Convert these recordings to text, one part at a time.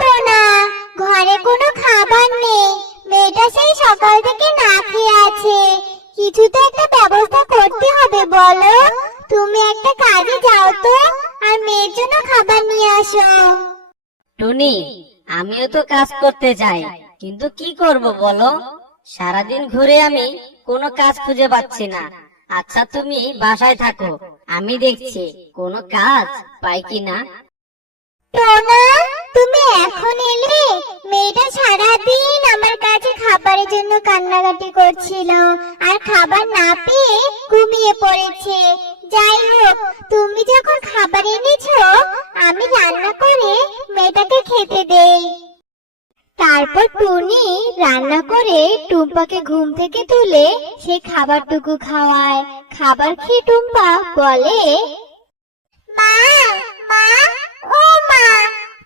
টোনা, ঘরে কোনো খাবার নেই। মেয়েটা সেই সকাল থেকে না খেয়ে আছে। কিছু তো একটা ব্যবস্থা করতে হবে, বলো। তুমি একটা কাজে যাও তো, আর মেয়ের জন্য খাবার নিয়ে আসো। টুনি, আমিও তো কাজ করতে চাই, কিন্তু কি করব বলো? সারাদিন ঘুরে আমি কোনো কাজ খুঁজে পাচ্ছি না। আচ্ছা, তুমি বাসায় থাকো, আমি দেখছি কোনো কাজ পাই কিনা। টোনা, তুমি এখন এলে? মেয়েটা সারাদিন আমার কাছে খাবারের জন্য কান্নাকাটি করছিল, আর খাবার না পেয়ে ঘুমিয়ে পড়েছে। যাই হোক, তুমি যখন খাবার এনেছো, আমি রান্না করে মেয়েটাকে খেতে দেই। তারপর টুনি রান্না করে টুম্পাকে ঘুম থেকে তুলে সে খাবারটুকু খাওয়ায়। খাবার খেয়ে টুম্পা বলে, মা, মা, ও মা,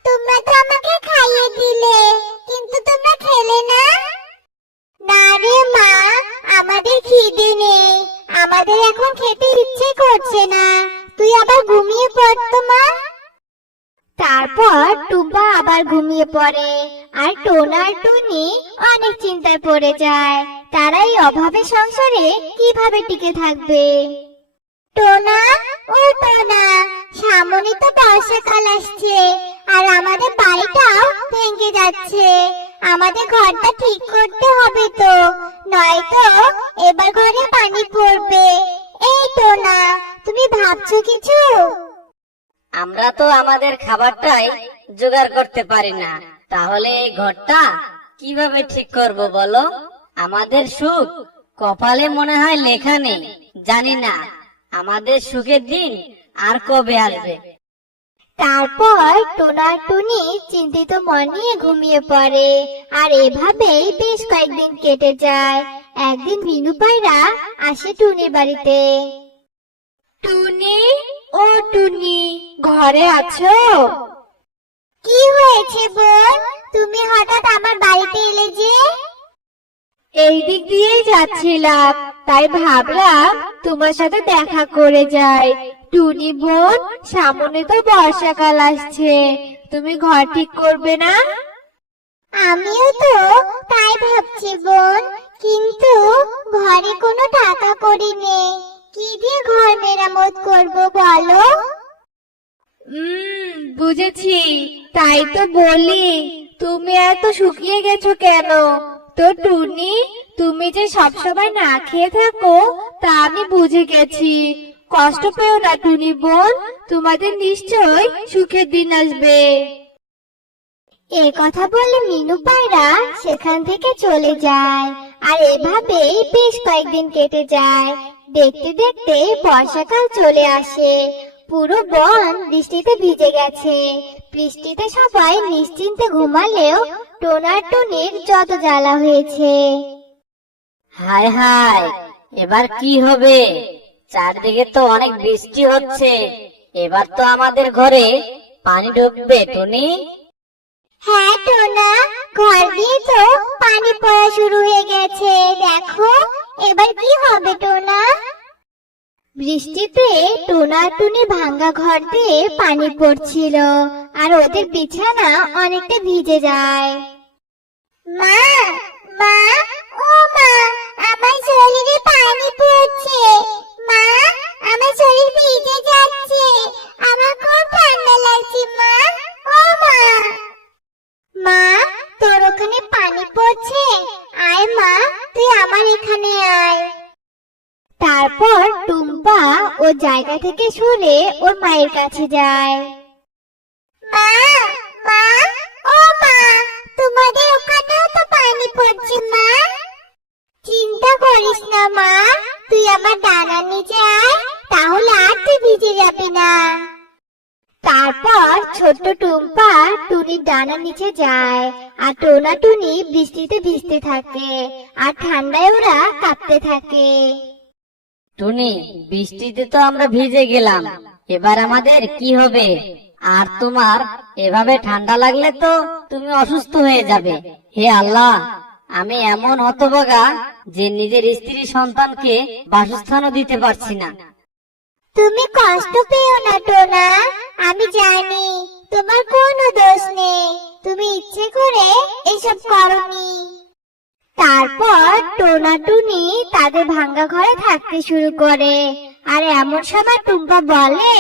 তোমরা তো আমাকে খাইয়ে দিলে, কিন্তু তোমরা খেলে না। না রে মা, আমাদের খিদে নেই, আমাদের এখন খেতে ইচ্ছে করছে না। তুই আবার ঘুমিয়ে পড় তো মা। তারপর টুম্পা আবার ঘুমিয়ে পড়ে, আর টোনা আর টুনি অনেক চিন্তায় পড়ে যায়। তারা এই অভাবের সংসারে কিভাবে টিকে থাকবে। টোনা, ও টোনা, সামনে তো বর্ষাকাল আসছে, আর আমাদের বাড়িটাও ভেঙে যাচ্ছে। আমাদের ঘরটা ঠিক করতে হবে তো, নয়তো এবার ঘরে পানি পড়বে। এই টোনা, তুমি ভাবছো কিছু? আমরা তো আমাদের খাবারটাই জোগাড় করতে পারি না, তাহলে এই ঘরটা কিভাবে ঠিক করব বলো? আমাদের সুখ কপালে মনে হয় লেখা নেই। জানি না আমাদের সুখের দিন আর কবে আসবে। তারপর টোনা আর টুনি চিন্তিত মন নিয়ে ঘুমিয়ে পড়ে, আর এভাবেই বেশ কয়েকদিন কেটে যায়। একদিন মিনু পায়রা আসে টুনির বাড়িতে। টুনি, ও টুনি, ঘরে আছো? কি হয়েছে বোন, তুমি হঠাৎ আমার বাড়িতে এলে যে? এই দিক দিয়েই যাচ্ছিলাম, তাই ভাবলাম তোমার সাথে দেখা করে যাই। টুনি বোন, সামনে তো বর্ষাকাল আসছে, তুমি ঘর ঠিক করবে না? আমিও তো তাই ভাবছি বোন, কিন্তু ঘরে কোনো টাকা কড়ি নেই। কি দিয়ে ঘর মেরামত করব বলো? বুঝেছি, তাই তো বলি, তুমি এত শুকিয়ে গেছো কেন? তো টুনি, তুমি যে সবসময় না খেয়ে থাকো তা আমি বুঝে গেছি। কষ্ট পেও না টুনি বোন, তোমাদের নিশ্চয় সুখের দিন আসবে। এই কথা বলে মিনু পায়রা সেখান থেকে চলে যায়, আর এভাবেই বেশ কয়েকদিন কেটে যায়। দেখতে দেখতে বর্ষাকাল চলে আসে। পুরো বন বৃষ্টিতে ভিজে গেছে। বৃষ্টিতে সবাই নিশ্চিন্তে ঘুমালেও টোনার টুনির যত জ্বালা হয়েছে। হায় হায়, এবার কি হবে? চারদিকে তো অনেক বৃষ্টি হচ্ছে, এবার তো আমাদের ঘরে পানি ঢুকবে টুনি। হ্যাঁ টোনা, ঘর দিয়ে তো পানি পড়া শুরু হয়ে গেছে, দেখো এবার কি হবে টোনা। বৃষ্টিতে টোনা আর টুনির ভাঙ্গা ঘর দিয়ে পানি পড়ছিল, আর ওদের বিছানা অনেকটা ভিজে যায়। মা, মা, ও মা, আমার শরীরে পানি পড়ছে। মা, আমার শরীর ভিজে যাচ্ছে, আমার খুব ঠান্ডা লাগছে। মা, ও মা। মা, তোর ওখানে পানি পড়ছে? আয় মা, তুই আমার এখানে আয়। তারপর টুম্পা ও জায়গা থেকে সরে ওর মায়ের কাছে যায়। মা, মা, ও মা, তোমাদের ওখানেও তো পানি পড়ছে। মা, চিন্তা করিস না মা, তুই আমার ডানার নিচে আয়, তাহলে আর তুই ভিজে যাবি না। তারপর ছোট্ট টুম্পা টুনির ডানার নিচে যায়, আর টোনা টুনি বৃষ্টিতে ভিজতে থাকে, আর ঠান্ডায় ওরা কাঁপতে থাকে। টুনি, বৃষ্টিতে তো আমরা ভিজে গেলাম, এবার আমাদের কি হবে? আর তোমার এভাবে ঠান্ডা লাগলে তো তুমি অসুস্থ হয়ে যাবে। হে আল্লাহ, আমি এমন হতভাগা যে নিজের স্ত্রী সন্তানকে বাসস্থানও দিতে পারছি না। তুমি কষ্ট পেও না টোনা, আমি জানি তোমার কোনো দোষ নেই। তুমি টোনা টুনি তাদের ভাঙ্গা ঘরে থাকতে শুরু করে। আর এমন সময় টুম্পা বলে,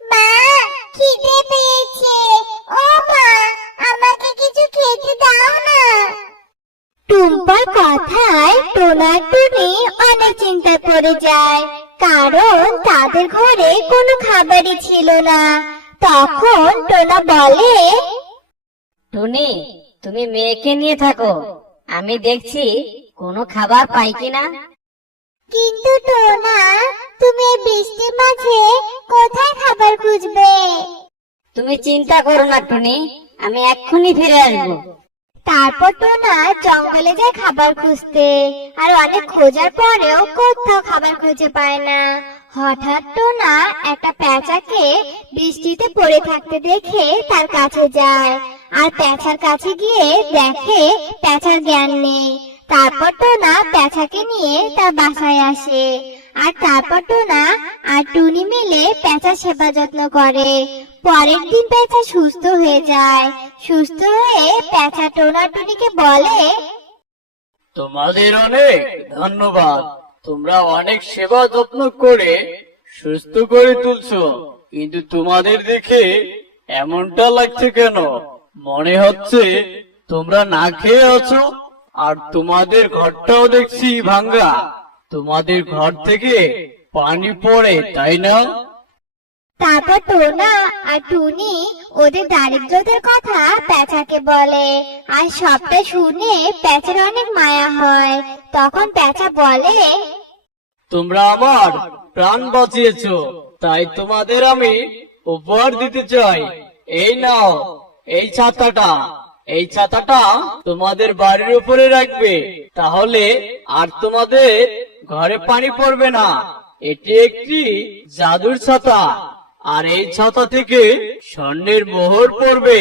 মা, খিদে পেয়েছে। ও মা, আমাকে কিছু খেতে দাও না। টুম্পার কথায় টোনা টুনি অনেক চিন্তায় পড়ে যায়, কারণ তাদের ঘরে কোনো খাবারই ছিল না। তখন টোনা বলে, টুনি, তুমি মেয়েকে নিয়ে থাকো, আমি দেখছি কোনো খাবার পাই কিনা। কিন্তু টোনা, তুমি এই বৃষ্টির মাঝে কোথায় খাবার খুঁজবে? তুমি চিন্তা করো না টুনি, আমি এক্ষুনি ফিরে আসবো। তারপর টোনা জঙ্গলে যায় খাবার খুঁজতে, আর অনেক খোঁজার পরেও কোথাও খাবার খুঁজে পায় না। হঠাৎ টোনা একটা পেঁচাকে বৃষ্টিতে পড়ে থাকতে দেখে তার কাছে যায়, আর পেঁচার কাছে গিয়ে দেখে পেঁচার জ্ঞান নেই। তারপর টোনা পেঁচাকে নিয়ে তার বাসায় আসে, আর তারপর টোনা আর টুনি মিলে পেঁচার সেবা যত্ন করে। পরের দিন পেঁচা সুস্থ হয়ে যায়। সুস্থ হয়ে পেঁচা টোনা টুনিকে বলে, তোমাদের অনেক ধন্যবাদ, তোমরা অনেক সেবা যত্ন করে সুস্থ করে তুলছো। কিন্তু তোমাদের দেখে এমনটা লাগছে কেন? মনে হচ্ছে তোমরা না খেয়ে আছো, আর তোমাদের ঘরটাও দেখছি ভাঙ্গা। তোমাদের ঘর থেকে পানি পড়ে, তাই না? তারপর টোনা আর টুনি ওদের দারিদ্রতার কথা পেঁচাকে বলে, আর সবটা শুনে পেঁচার অনেক মায়া হয়। তখন পেঁচা বলে, তোমরা আমার প্রাণ বাঁচিয়েছো, তাই তোমাদের আমি উপহার দিতে চাই। এই নাও, এই ছাতাটা। এই ছাতাটা তোমাদের বাড়ির উপরে রাখবে, তাহলে আর তোমাদের ঘরে পানি পড়বে না। এটি একটি জাদুর ছাতা, আর এই ছাতা থেকে স্বর্ণের মোহর পড়বে,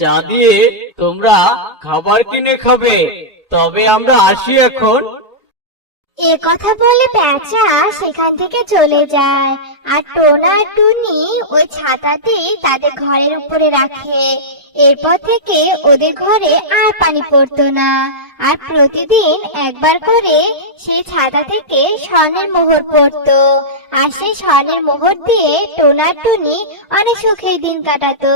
যা দিয়ে তোমরা খাবার কিনে খাবে। তবে আমরা আসি এখন। এ কথা বলে পেঁচা সেখান থেকে চলে যায়, আর টোনা আর টুনি ওই ছাতাটি তাদের ঘরের উপরে রাখে। এরপর থেকে ওদের ঘরে আর পানি পড়তো না, আর প্রতিদিন একবার করে সেই ছাতা থেকে স্বর্ণের মোহর পড়তো। আর সেই স্বর্ণের মোহর দিয়ে টোনা আর টুনি অনেক সুখের দিন কাটাতো।